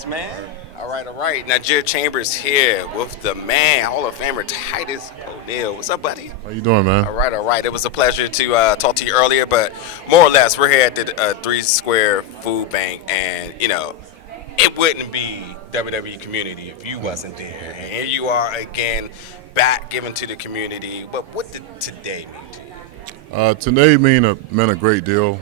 house, man. All right, all right. Now, Jared Chambers here with the man, Hall of Famer Titus O'Neil. What's up, buddy? How you doing, man? All right, all right. It was a pleasure to talk to you earlier, but more or less, we're here at the Three Square Food Bank, and it wouldn't be WWE community if you wasn't there. And here you are again, back giving to the community. But what did today mean to you? Today meant a great deal.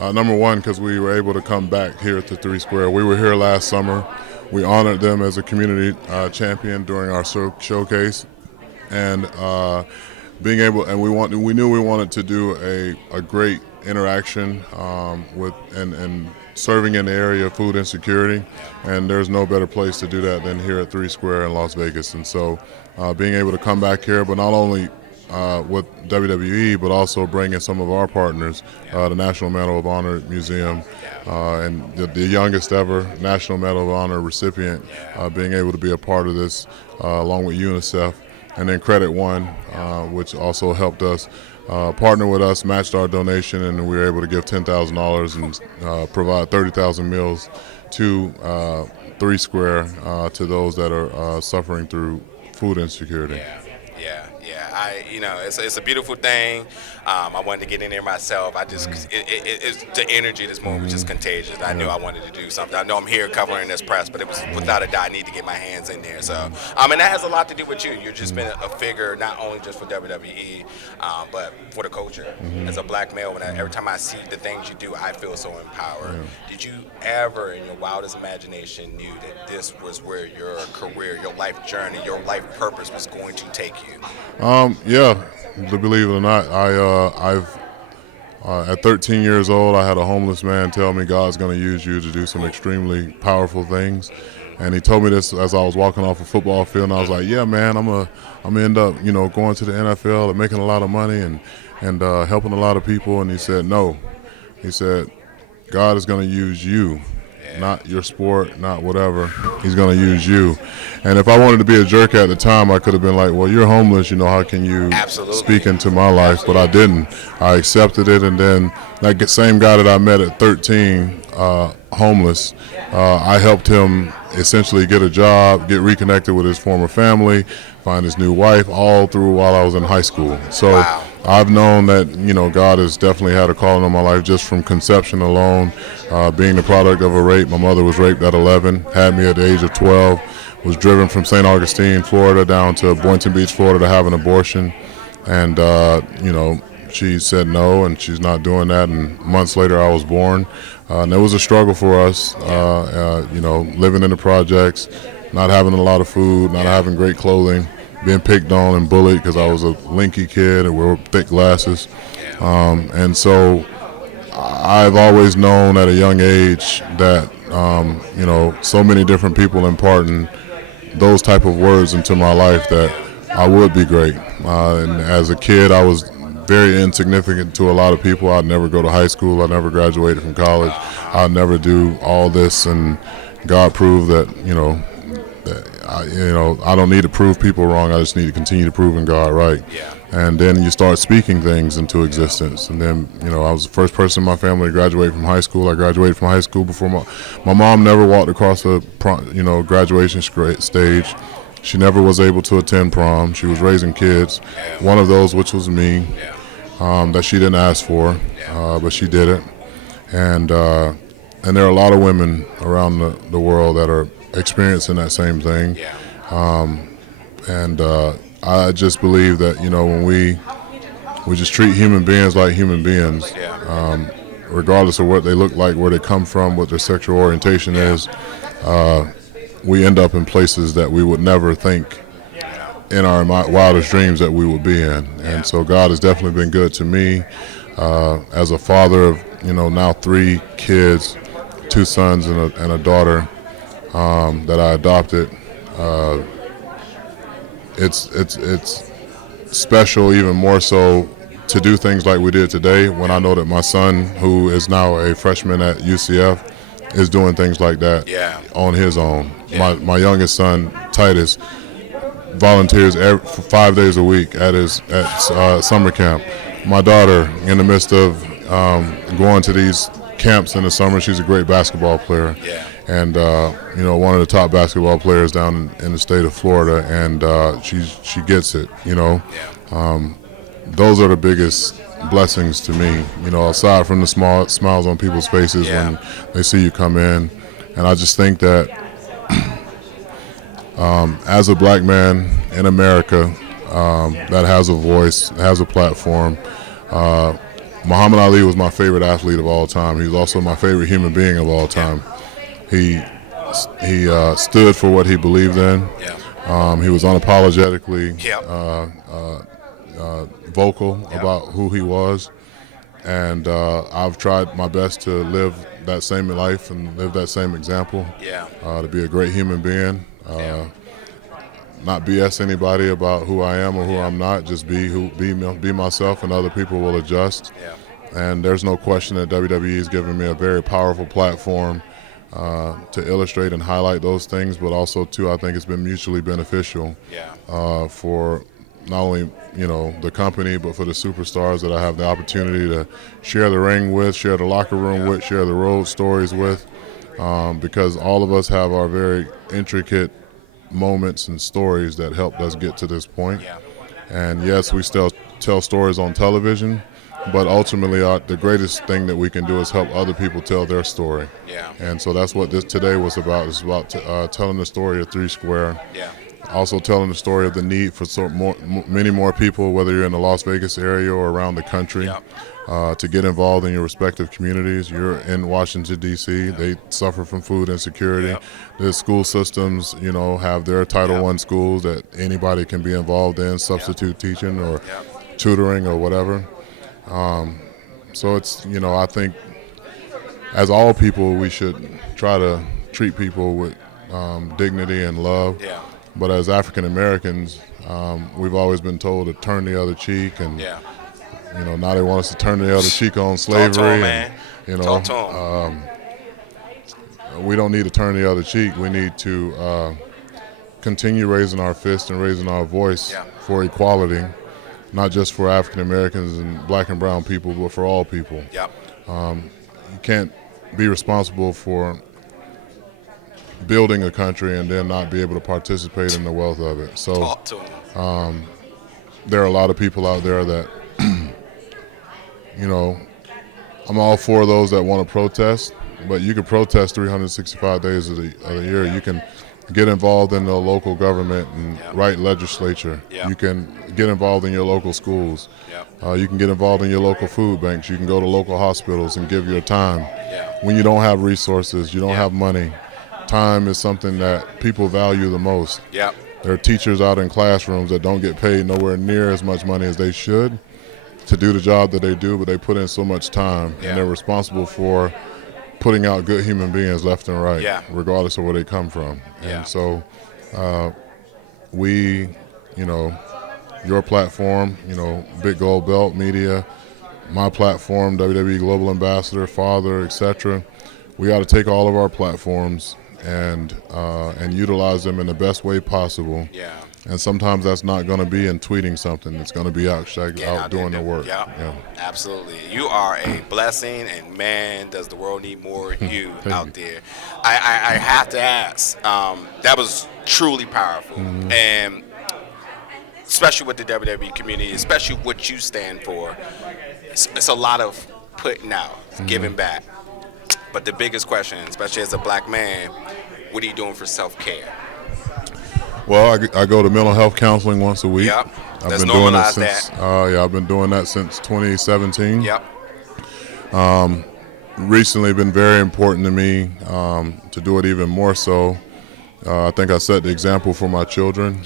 Number one, because we were able to come back here to Three Square. We were here last summer. We honored them as a community champion during our showcase, and being able, and we knew we wanted to do a great interaction with and serving in the area of food insecurity, and there's no better place to do that than here at Three Square in Las Vegas. And so, being able to come back here, but not only with WWE, but also bringing some of our partners, the National Medal of Honor Museum, and the youngest ever National Medal of Honor recipient, being able to be a part of this, along with UNICEF, and then Credit One, which also helped us partner with us, matched our donation, and we were able to give $10,000 and provide 30,000 meals to Three Square to those that are suffering through food insecurity. It's a beautiful thing. I wanted to get in there myself. It's the energy this moment was just contagious. I knew I wanted to do something. I know I'm here covering this press, but it was without a doubt I need to get my hands in there. So, and that has a lot to do with you. You've just been a figure not only just for WWE, but for the culture. As a black male, every time I see the things you do, I feel so empowered. Did you ever, in your wildest imagination, knew that this was where your career, your life journey, your life purpose was going to take you? Believe it or not, I've at 13 years old, I had a homeless man tell me God's going to use you to do some extremely powerful things, and he told me this as I was walking off a football field, and I was like, yeah, man, I'm gonna end up, going to the NFL and making a lot of money and helping a lot of people. And he said, no, he said, God is going to use you. Not your sport, not whatever. He's going to use you. And if I wanted to be a jerk at the time, I could have been like, well, you're homeless, how can you speak into my life? But I didn't. I accepted it, and then that same guy that I met at 13, homeless, I helped him essentially get a job, get reconnected with his former family, find his new wife, all through while I was in high school. So I've known that, God has definitely had a calling on my life just from conception alone, being the product of a rape. My mother was raped at 11, had me at the age of 12, was driven from St. Augustine, Florida, down to Boynton Beach, Florida to have an abortion. And, she said no, and she's not doing that. And months later, I was born. And it was a struggle for us, living in the projects, not having a lot of food, not having great clothing, being picked on and bullied because I was a lanky kid and wore thick glasses. And so I've always known at a young age that, so many different people imparting those type of words into my life that I would be great. And as a kid, I was very insignificant to a lot of people. I'd never go to high school. I never graduated from college. I'd never do all this, and God proved that, I don't need to prove people wrong. I just need to continue to prove in God right. And then you start speaking things into existence. And then, I was the first person in my family to graduate from high school. I graduated from high school before my mom never walked across the graduation stage. She never was able to attend prom. She was raising kids, one of those which was me, that she didn't ask for, but she did it. And there are a lot of women around the world that are experiencing that same thing. I just believe that, when we just treat human beings like human beings, regardless of what they look like, where they come from, what their sexual orientation is, we end up in places that we would never think in our wildest dreams that we would be in. And so God has definitely been good to me as a father of, now 3 kids, 2 sons and a daughter that I adopted. It's special, even more so, to do things like we did today when I know that my son, who is now a freshman at UCF, is doing things like that on his own. My youngest son, Titus, volunteers 5 days a week at summer camp. My daughter, in the midst of going to these camps in the summer, she's a great basketball player. and one of the top basketball players down in the state of Florida, and she gets it. Those are the biggest blessings to me. Aside from the small smiles on people's faces when they see you come in, and I just think that as a black man in America that has a voice, has a platform. Muhammad Ali was my favorite athlete of all time. He's also my favorite human being of all time. He stood for what he believed in. He was unapologetically vocal about who he was, and I've tried my best to live that same life and live that same example. To be a great human being. Not BS anybody about who I am or who I'm not. Just be myself, and other people will adjust. And there's no question that WWE has given me a very powerful platform to illustrate and highlight those things, but also too, I think it's been mutually beneficial for not only the company, but for the superstars that I have the opportunity to share the ring with, share the locker room with, share the road stories with, because all of us have our very intricate moments and stories that helped us get to this point. And yes, we still tell stories on television, but ultimately the greatest thing that we can do is help other people tell their story. And so that's what this today was about. It's about telling the story of Three Square. Also telling the story of the need for many more people, whether you're in the Las Vegas area or around the country, to get involved in your respective communities. You're in Washington, D.C. They suffer from food insecurity. The school systems, have their Title I schools that anybody can be involved in, substitute teaching or tutoring or whatever. So it's, I think as all people, we should try to treat people with dignity and love. But as African Americans, we've always been told to turn the other cheek, and now they want us to turn the other cheek on slavery. We don't need to turn the other cheek. We need to continue raising our fist and raising our voice for equality, not just for African Americans and black and brown people, but for all people. You can't be responsible for building a country and then not be able to participate in the wealth of it. So there are a lot of people out there that, I'm all for those that want to protest, but you can protest 365 days of the year. You can get involved in the local government and write legislature. You can get involved in your local schools. You can get involved in your local food banks. You can go to local hospitals and give your time. When you don't have resources, you don't have money, time is something that people value the most. There are teachers out in classrooms that don't get paid nowhere near as much money as they should to do the job that they do, but they put in so much time, and they're responsible for putting out good human beings left and right, regardless of where they come from. And so we, your platform, Big Gold Belt Media, my platform, WWE Global Ambassador, Father, etc., we got to take all of our platforms and utilize them in the best way possible. And sometimes that's not going to be in tweeting something. It's going to be out doing the work. Absolutely. You are a blessing, and man, does the world need more of you out there. I have to ask, that was truly powerful. And especially with the WWE community, especially what you stand for, it's a lot of putting out, giving back. But the biggest question, especially as a black man, what are you doing for self-care? Well, I go to mental health counseling once a week. I've been doing it since I've been doing that since 2017. Recently been very important to me to do it even more so. I think I set the example for my children.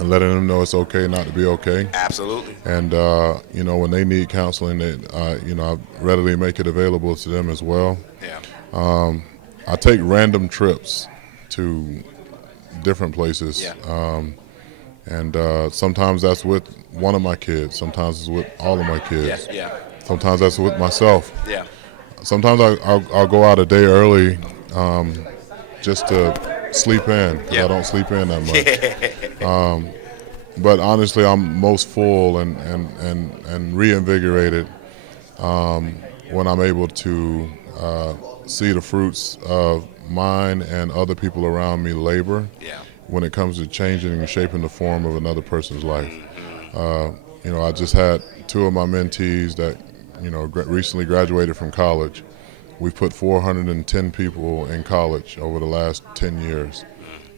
And letting them know it's okay not to be okay. Absolutely. And when they need counseling, I readily make it available to them as well. I take random trips to different places. And sometimes that's with one of my kids. Sometimes it's with all of my kids. Sometimes that's with myself. Sometimes I'll go out a day early just to sleep in, because I don't sleep in that much. But honestly, I'm most full and reinvigorated when I'm able to see the fruits of mine and other people around me labor Yeah. when it comes to changing and shaping the form of another person's life. I just had two of my mentees that, recently graduated from college. We've put 410 people in college over the last 10 years,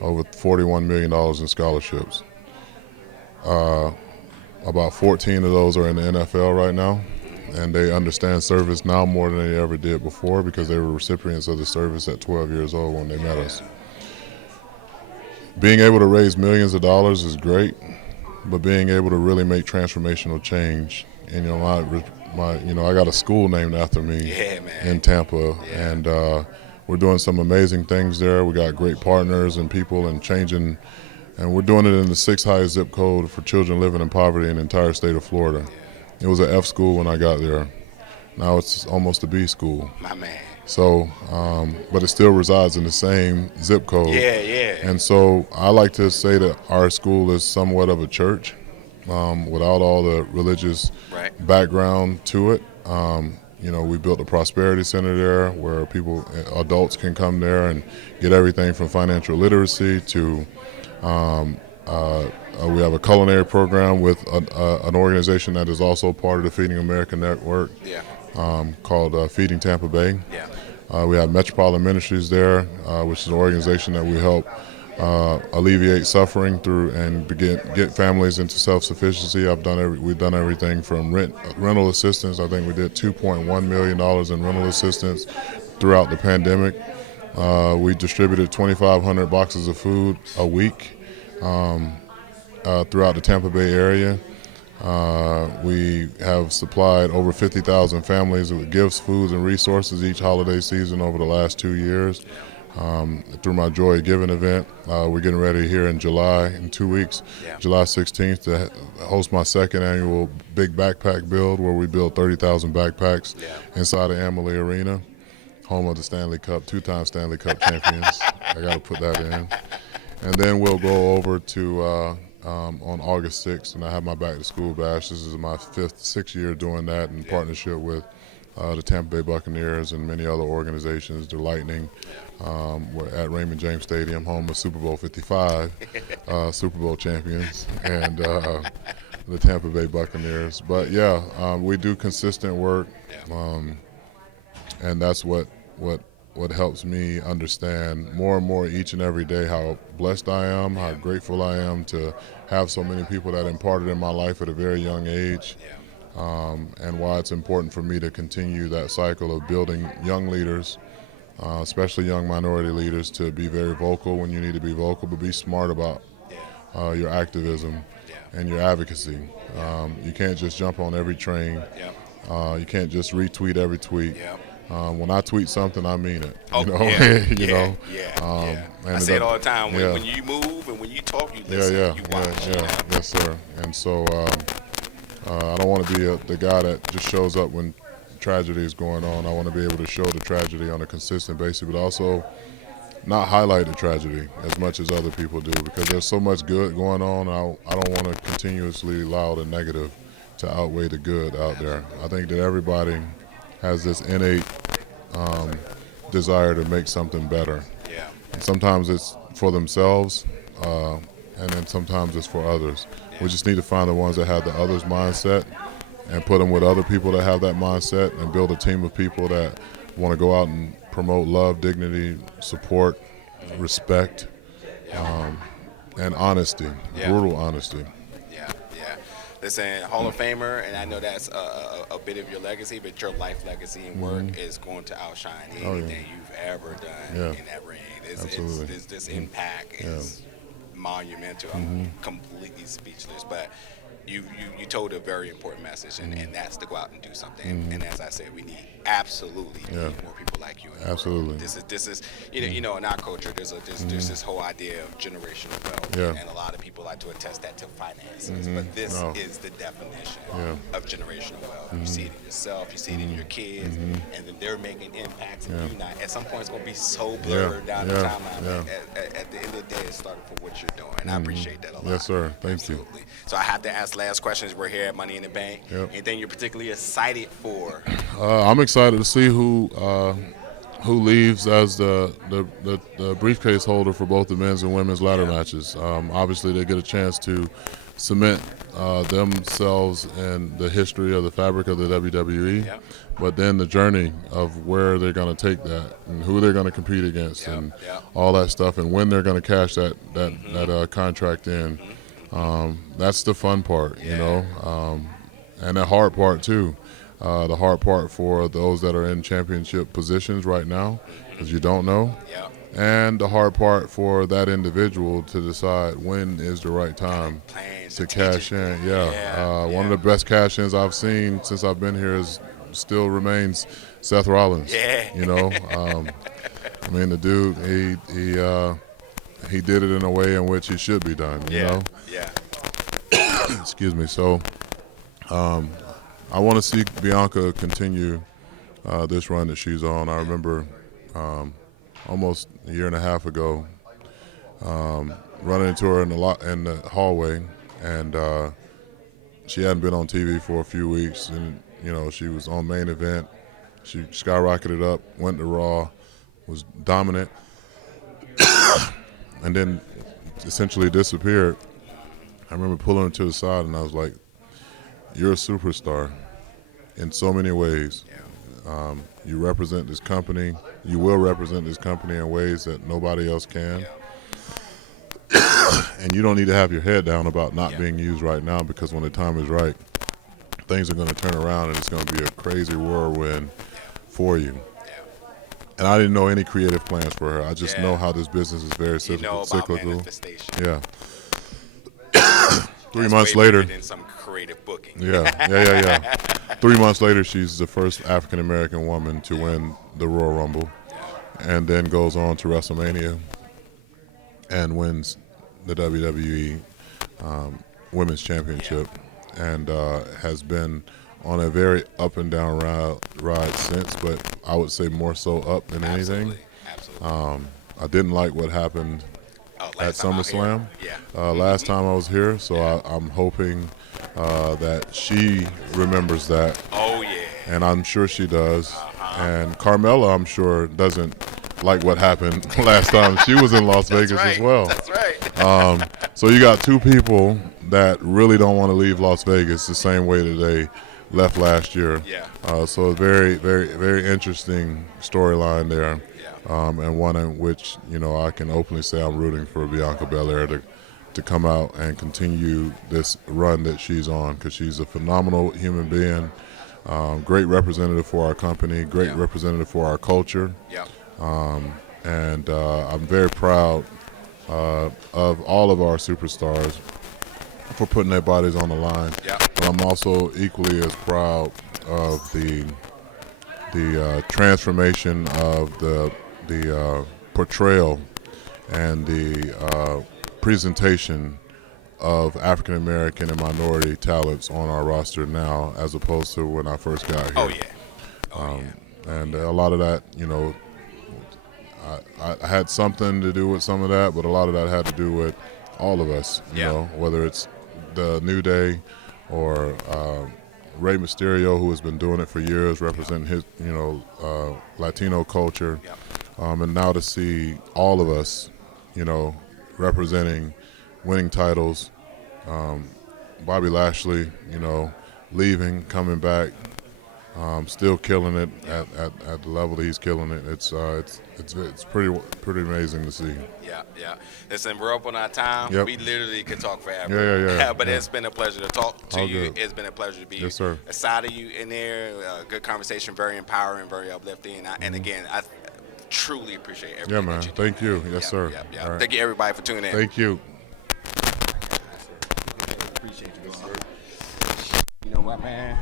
over $41 million in scholarships. About 14 of those are in the NFL right now, and they understand service now more than they ever did before because they were recipients of the service at 12 years old when they met us. Being able to raise millions of dollars is great, but being able to really make transformational change. And I got a school named after me in Tampa, and we're doing some amazing things there. We got great partners and people and changing, and we're doing it in the 6th highest zip code for children living in poverty in the entire state of Florida. It was an F school when I got there. Now it's almost a B school. My man. So, but it still resides in the same zip code. Yeah. And so I like to say that our school is somewhat of a church without all the religious background to it. We built a prosperity center there where adults can come there and get everything from financial literacy to we have a culinary program with an organization that is also part of the Feeding America Network called Feeding Tampa Bay. We have Metropolitan Ministries there, which is an organization that we help alleviate suffering through and get families into self-sufficiency. We've done everything from rental assistance. I think we did $2.1 million in rental assistance throughout the pandemic. We distributed 2,500 boxes of food a week throughout the Tampa Bay area. We have supplied over 50,000 families with gifts, foods, and resources each holiday season over the last 2 years through my Joy Giving event. We're getting ready here in July, in 2 weeks, July 16th, to host my second annual Big Backpack Build, where we build 30,000 backpacks inside of Amalie Arena, home of the Stanley Cup, 2-time Stanley Cup champions. I got to put that in. And then we'll go over to on August 6th, and I have my Back to School Bash. This is my 6th year doing that in partnership with the Tampa Bay Buccaneers and many other organizations. The Lightning, we're at Raymond James Stadium, home of Super Bowl 55, Super Bowl champions, and the Tampa Bay Buccaneers. But we do consistent work, and that's what helps me understand more and more each and every day how blessed I am, how grateful I am to have so many people that imparted in my life at a very young age, and why it's important for me to continue that cycle of building young leaders, especially young minority leaders, to be very vocal when you need to be vocal, but be smart about your activism and your advocacy. You can't just jump on every train. You can't just retweet every tweet. When I tweet something, I mean it. I say it all the time. When you move and when you talk, you listen. You watch. Yes, sir. And so I don't want to be the guy that just shows up when tragedy is going on. I want to be able to show the tragedy on a consistent basis, but also not highlight the tragedy as much as other people do, because there's so much good going on. I don't want to continuously allow the negative to outweigh the good out there. I think that everybody has this innate desire to make something better. And sometimes it's for themselves, and then sometimes it's for others. We just need to find the ones that have the others mindset and put them with other people that have that mindset, and build a team of people that want to go out and promote love, dignity, support, respect, and honesty, brutal honesty. Listen, Hall of Famer, and I know that's a bit of your legacy, but your life legacy and work is going to outshine anything you've ever done in that ring. This impact is monumental. I'm completely speechless, but you told a very important message, and that's to go out and do something. And as I said, we need absolutely need more people like you in the world. This is in our culture there's this whole idea of generational wealth, and a lot of people like to attest that to finances, but this is the definition of generational wealth. You see it in yourself, you see it in your kids, and then they're making impacts, and you not at some point it's going to be so blurred down the timeline. At the end of the day, it's starting for what you're doing, and I appreciate that a lot. Yes, sir. Thank you. So I have to ask last questions. We're here at Money in the Bank. Anything you're particularly excited for? I'm excited to see who who leaves as the briefcase holder for both the men's and women's ladder matches. Obviously, they get a chance to cement themselves in the history of the fabric of the WWE, but then the journey of where they're going to take that and who they're going to compete against and all that stuff, and when they're going to cash that contract in. That's the fun part, you know, and the hard part too. The hard part for those that are in championship positions right now, because you don't know. And the hard part for that individual to decide when is the right time to cash in. One of the best cash-ins I've seen since I've been here still remains Seth Rollins. You know, I mean, the dude, he did it in a way in which he should be done. You know. Excuse me. So, I want to see Bianca continue this run that she's on. I remember almost a year and a half ago running into her in the hallway, and she hadn't been on TV for a few weeks, and you know, she was on main event. She skyrocketed up, went to Raw, was dominant, and then essentially disappeared. I remember pulling her to the side, and I was like, "You're a superstar in so many ways. You represent this company. You will represent this company in ways that nobody else can. And you don't need to have your head down about not being used right now, because when the time is right, things are going to turn around and it's going to be a crazy whirlwind for you." And I didn't know any creative plans for her. I just know how this business is very cyclical. Yeah. 3 months later. Some creative booking. 3 months later, she's the first African American woman to win the Royal Rumble, and then goes on to WrestleMania and wins the WWE Women's Championship, and has been on a very up and down ride since, but I would say more so up than anything. Absolutely. I didn't like what happened at SummerSlam last time I was here, so I'm hoping that she remembers that. And I'm sure she does. And Carmella, I'm sure, doesn't like what happened last time she was in Las Vegas as well. That's right. So you got two people that really don't want to leave Las Vegas the same way that they left last year. So a very, very, very interesting storyline there. And one in which, you know, I can openly say I'm rooting for Bianca Belair to come out and continue this run that she's on, because she's a phenomenal human being, great representative for our company, great representative for our culture. And I'm very proud of all of our superstars for putting their bodies on the line. But I'm also equally as proud of the transformation of the portrayal and the presentation of African American and minority talents on our roster now, as opposed to when I first got here. And a lot of that, you know, I had something to do with some of that, but a lot of that had to do with all of us, you know, whether it's the New Day or Rey Mysterio, who has been doing it for years, representing his, you know, Latino culture. And now to see all of us, you know, representing, winning titles, Bobby Lashley, you know, leaving, coming back, still killing it at the level that he's killing it. It's pretty amazing to see. Listen, we're up on our time. We literally could talk forever. But it's been a pleasure to talk to you. It's been a pleasure to be aside of you in there. Good conversation, very empowering, very uplifting. And again, I truly appreciate everything. Man. Thank you. Yes, sir. Right. Thank you, everybody, for tuning in. Thank you. Appreciate you, sir. You know what, man?